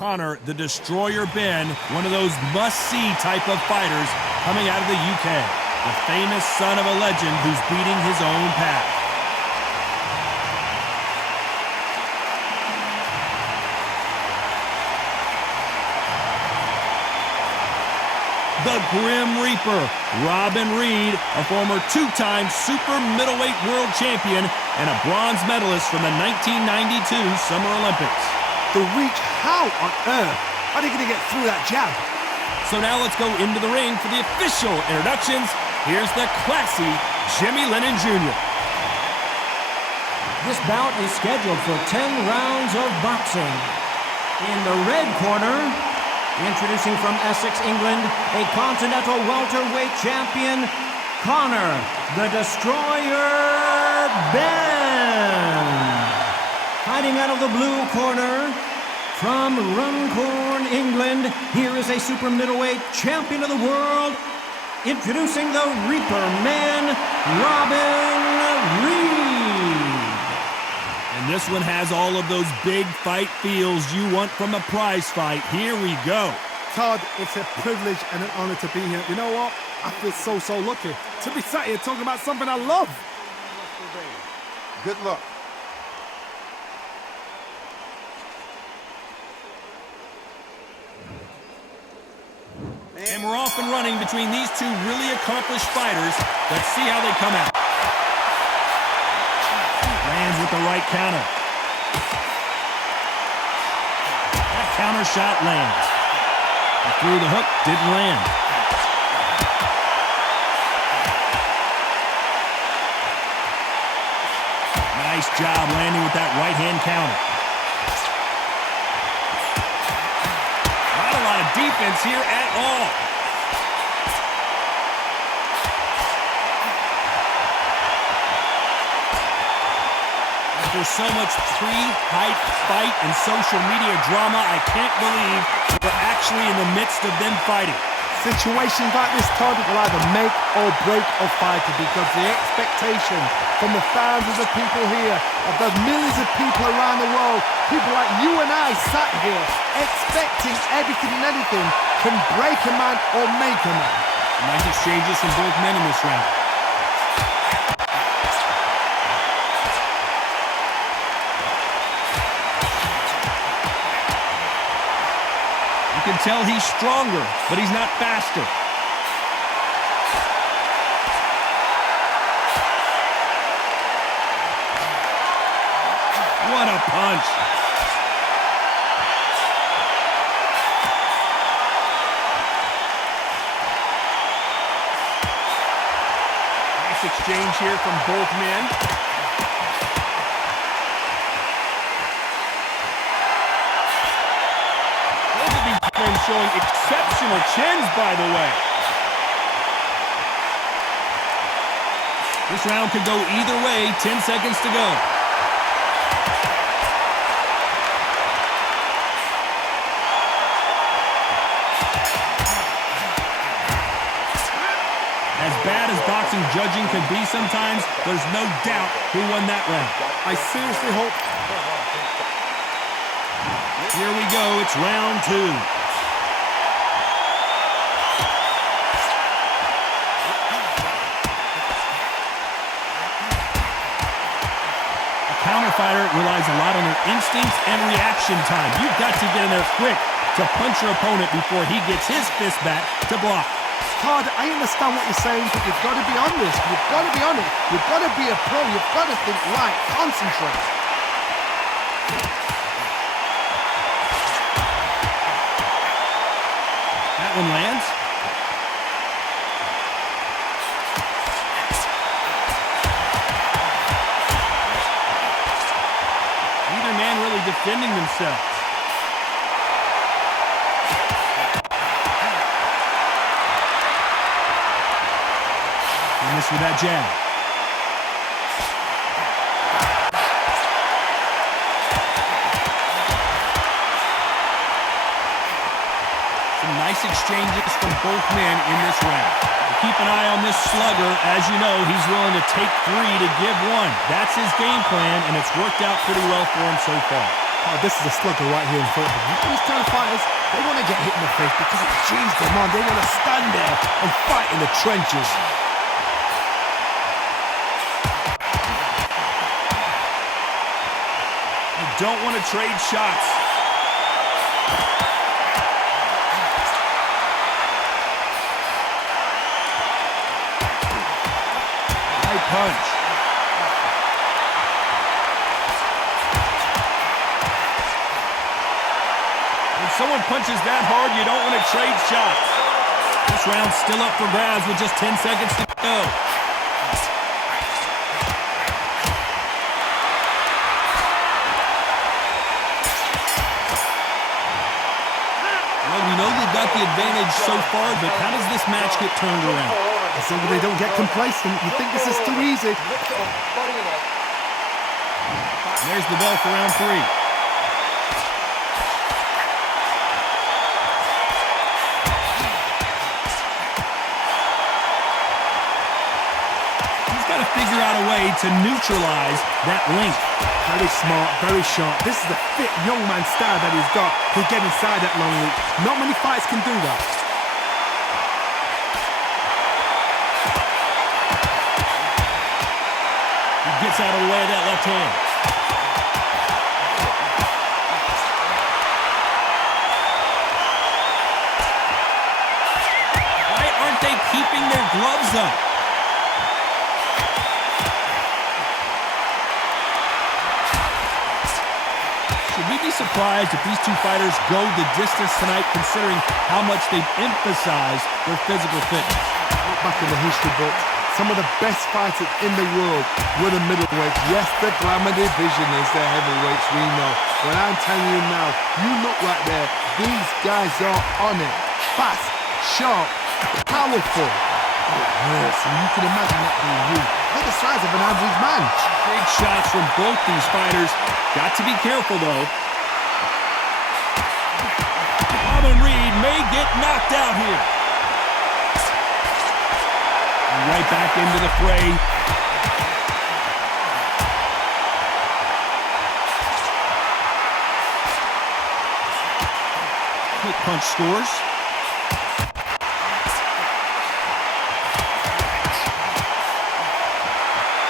Conor, the Destroyer Benn, one of those must-see type of fighters coming out of the UK. The famous son of a legend who's beating his own path. The Grim Reaper, Reid, a former two-time super middleweight world champion and a bronze medalist from the 1992 Summer Olympics. The reach, how on earth are they going to get through that jab? So now let's go into the ring for the official introductions. Here's the classy Jimmy Lennon Jr. This bout is scheduled for 10 rounds of boxing. In the red corner, introducing from Essex, England, a continental welterweight champion, Conor, the Destroyer Benn. Fighting out of the blue corner, from Runcorn, England, here is a super middleweight champion of the world, introducing the Reaper Man, Reid. And this one has all of those big fight feels you want from a prize fight. Here we go. Todd, it's a privilege and an honor to be here. You know what? I feel so lucky to be sat here talking about something I love. Good luck. And we're off and running between these two really accomplished fighters. Let's see how they come out. Lands with the right counter. That counter shot lands. And through the hook, didn't land. Nice job landing with that right-hand counter. Not a lot of defense here at all. After so much pre-hype fight and social media drama, I can't believe we're actually in the midst of them fighting. Situations like this, Todd, will either make or break a fighter because the expectation from the thousands of people here, of the millions of people around the world, people like you and I sat here expecting everything and anything can break a man or make a man. Nice exchanges from both men in this round. You can tell he's stronger, but he's not faster. What a punch. Nice exchange here from both men. Showing exceptional chins, by the way. This round could go either way. 10 seconds to go. As bad as boxing judging can be sometimes, there's no doubt who won that round. I seriously hope. Here we go. It's round 2. Counter fighter relies a lot on their instincts and reaction time. You've got to get in there quick to punch your opponent before he gets his fist back to block. Todd, I understand what you're saying, but you've got to be honest. You've got to be honest. You've got to be a pro. You've got to think right. Concentrate. That one lands. Really defending themselves. And this with that jab. Some nice exchanges from both men in this round. Keep an eye on this slugger. As you know, he's willing to take 3 to give 1. That's his game plan, and it's worked out pretty well for him so far. Oh, this is a slugger right here in front of him. He's trying to fight get hit in the face because it cheesed them on. They want to stand there and fight in the trenches. You don't want to trade shots. High punch. When someone punches that hard, you don't want to trade shots. This round's still up for grabs with just 10 seconds to go. Well, we know they've got the advantage so far, but how does this match get turned around? As long as they don't get complacent, you think this is too easy. And there's the bell for round 3. Figure out a way to neutralize that length. Very smart, very sharp. This is the fit young man style that he's got to get inside that long reach. Not many fights can do that. He gets out of the way of that left hand. Why aren't they keeping their gloves up? Should we be surprised if these two fighters go the distance tonight, considering how much they've emphasized their physical fitness? Look back in the history books, some of the best fighters in the world were the middleweights. Yes, the glamour division is the heavyweights, we know. But I'm telling you now, you look right there, these guys are on it. Fast, sharp, powerful. It hurts, and you can imagine that being you. They're the size of an average man. Big shots from both these fighters. Got to be careful, though. Reid may get knocked out here. And right back into the fray. Quick punch scores.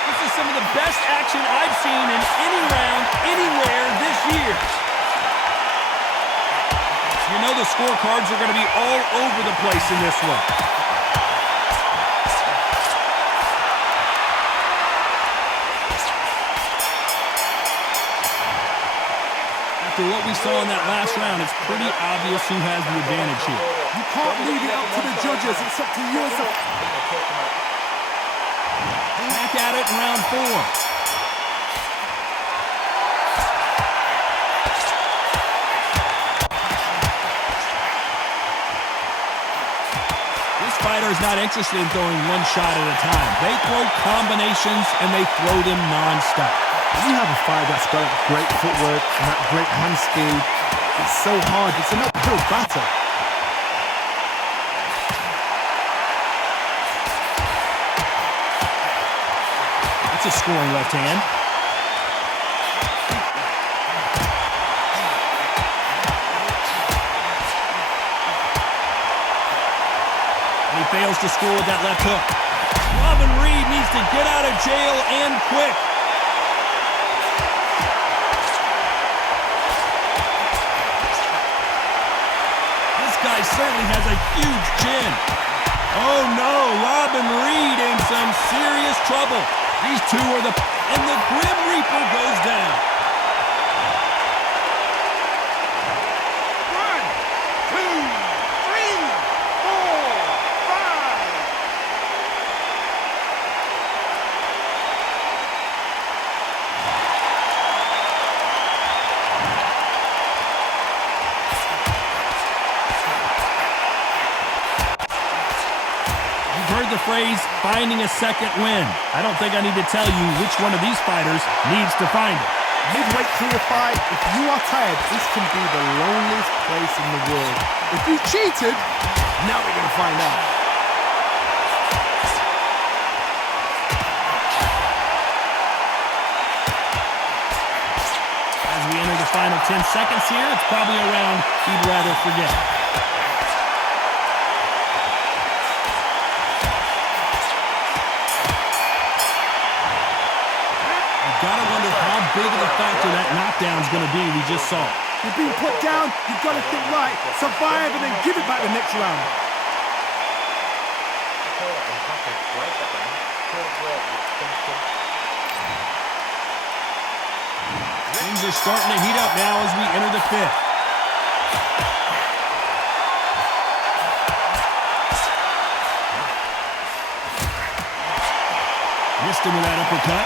This is some of the best action I've seen in any round, anywhere this year. You know the scorecards are going to be all over the place in this one. After what we saw in that last round, it's pretty obvious who has the advantage here. You can't leave it up to the judges. It's up to you. Back at it in round 4. Fighter is not interested in throwing one shot at a time. They throw combinations and they throw them non-stop. You have a fighter that's got great footwork and that great hand speed. It's so hard. It's an uphill battle. That's a scoring left hand. He fails to score with that left hook. Reid needs to get out of jail and quick. This guy certainly has a huge chin. Oh no, Reid in some serious trouble. These two are and the Grim Reaper goes down. 1, 2, 3, 4, 5. You've heard the phrase, finding a second win. I don't think I need to tell you which one of these fighters needs to find it. Midway through the fight, if you are tired, this can be the loneliest place in the world. If you cheated, now we're going to find out. As we enter the final 10 seconds here, it's probably a round he'd rather forget. factor that knockdown's going to be, we just saw. You're being put down, you've got to think right, survive and then give it back the next round. Things are starting to heat up now as we enter the fifth. Missed him with that uppercut.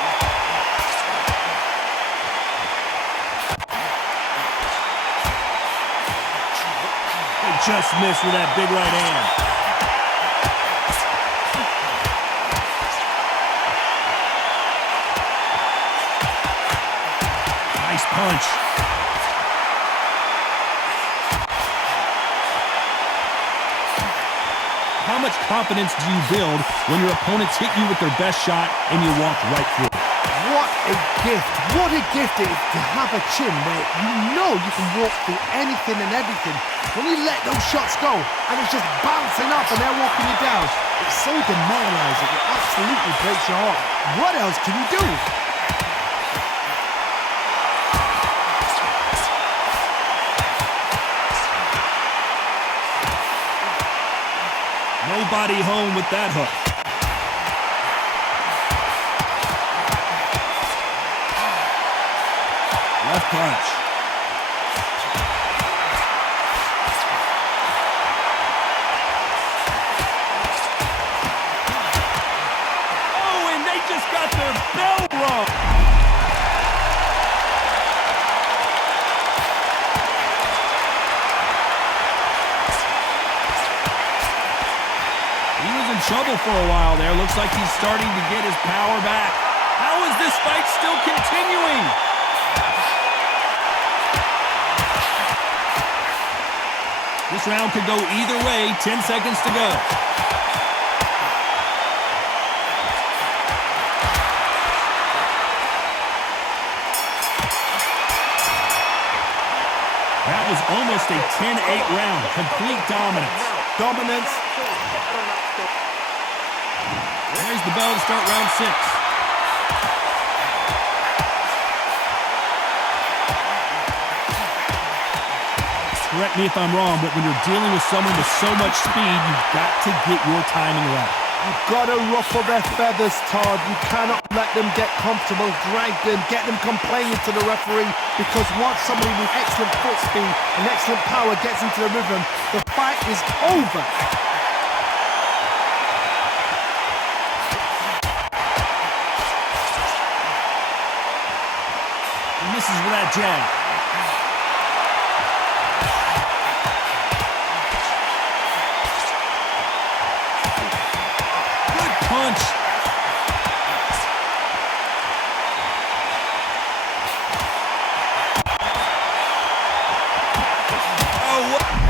They just missed with that big right hand. Nice punch. How much confidence do you build when your opponents hit you with their best shot and you walk right through it? What a gift. What a gift it is to have a chin where you know you can walk through anything and everything. When you let those shots go and it's just bouncing up and they're walking you down, it's so demoralizing. It absolutely breaks your heart. What else can you do? Nobody home with that hook. Left punch. Oh, and they just got their bell rung. He was in trouble for a while there. Looks like he's starting to get his power back. How is this fight still continuing? This round could go either way. 10 seconds to go. That was almost a 10-8 round. Complete dominance. Dominance. There's the bell to start round 6. Correct me if I'm wrong, but when you're dealing with someone with so much speed, you've got to get your timing right. You've got to ruffle their feathers, Todd. You cannot let them get comfortable, drag them, get them complaining to the referee, because once somebody with excellent foot speed and excellent power gets into the rhythm, the fight is over. He misses with that jab. Punch.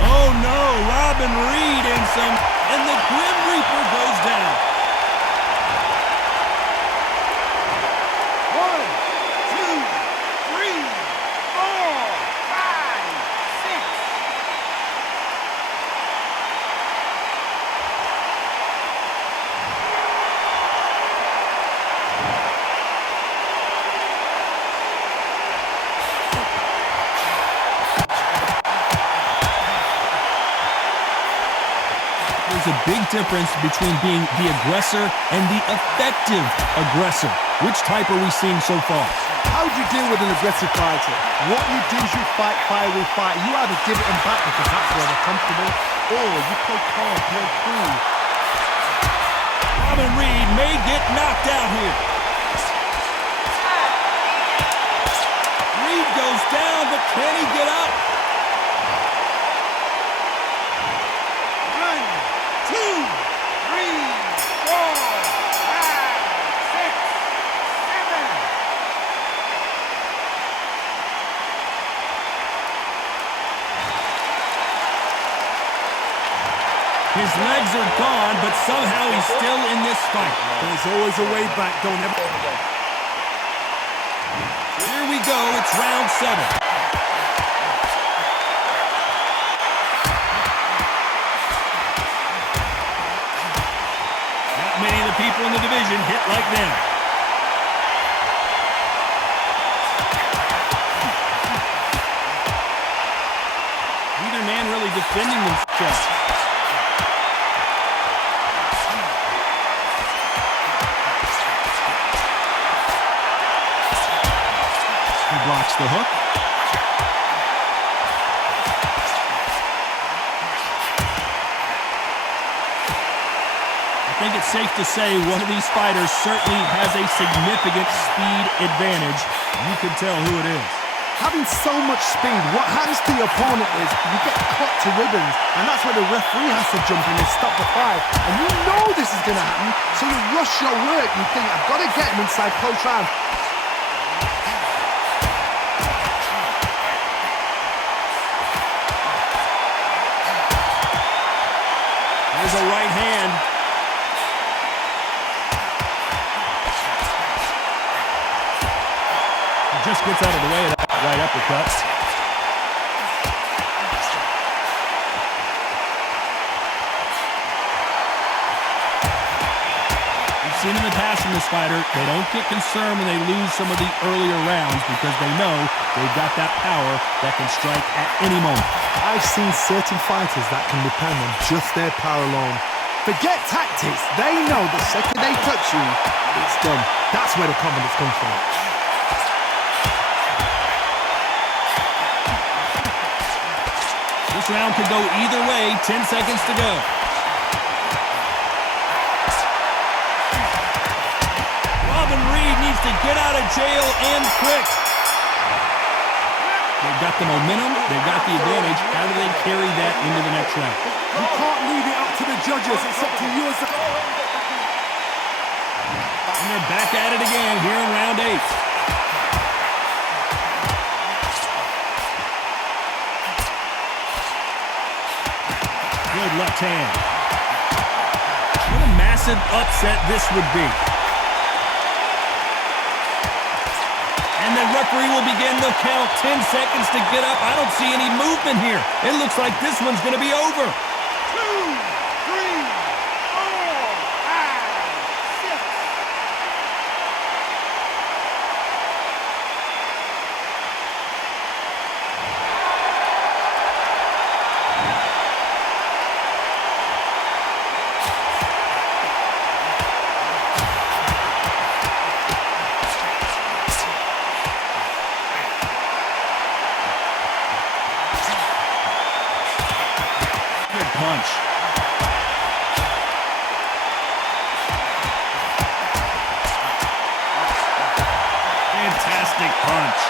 Oh no, Reid and the Grim Reaper goes down. 1, 2, 3, 4, 5, 6. There's a big difference between being the aggressor and the effective aggressor. Which type are we seeing so far? How do you deal with an aggressive fighter? What you do is you fight fire with fire. You either give it them back because that's where they're comfortable, or you play calm, play cool. Reid may get knocked out here. Reid goes down, but can he get up? 1, 2, 3, 4, 5, 6, 7. His legs are gone, but somehow he's still in this fight. There's always a way back, don't ever. Here we go, it's round 7. Not many of the people in the division hit like them. Neither man really defending themselves. He blocks the hook. I think it's safe to say one of these fighters certainly has a significant speed advantage. You can tell who it is. Having so much speed, what happens to your opponent is you get cut to ribbons, and that's where the referee has to jump in and stop the fight. And you know this is going to happen, so you rush your work. You think, I've got to get him inside close round. There's a right hand. He just gets out of the way of that right uppercut. We've seen in the past from this fighter, they don't get concerned when they lose some of the earlier rounds because they know they've got that power that can strike at any moment. I've seen certain fighters that can depend on just their power alone. Forget tactics. They know the second they touch you, it's done. That's where the confidence comes from. This round could go either way. 10 seconds to go. Reid needs to get out of jail and quick. They've got the momentum. They've got the advantage. How do they carry that into the next round? You can't leave it up to the judges. It's up to you. And they're back at it again here in round 8. Good left hand. What a massive upset this would be. And the referee will begin the count. 10 seconds to get up. I don't see any movement here. It looks like this one's going to be over. 2, 3, 4, 5, 6. Punch. Fantastic punch.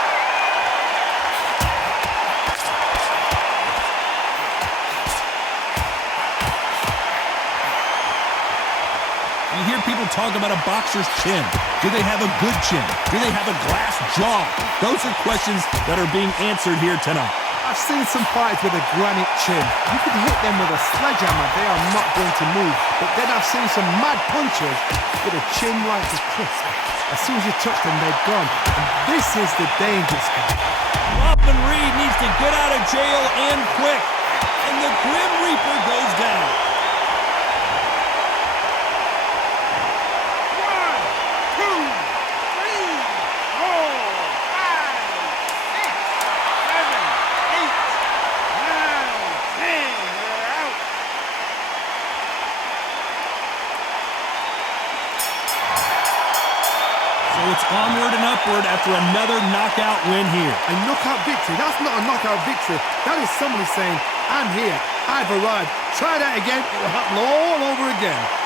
You hear people talk about a boxer's chin. Do they have a good chin? Do they have a glass jaw? Those are questions that are being answered here tonight. I've seen some fights with a granite chin. You can hit them with a sledgehammer, they are not going to move. But then I've seen some mad punchers with a chin like a crisp. As soon as you touch them, they're gone. And this is the dangerous part. Reid needs to get out of jail and quick. And the Grim Reaper goes down. 1, 2, 3, 4, 5, 6, 7, 8, 9, 10. They're out. So it's onward and upward after another knockout win here. A knockout victory? That's not a knockout victory. That is somebody saying, I'm here, I've arrived. Try that again, it will happen all over again.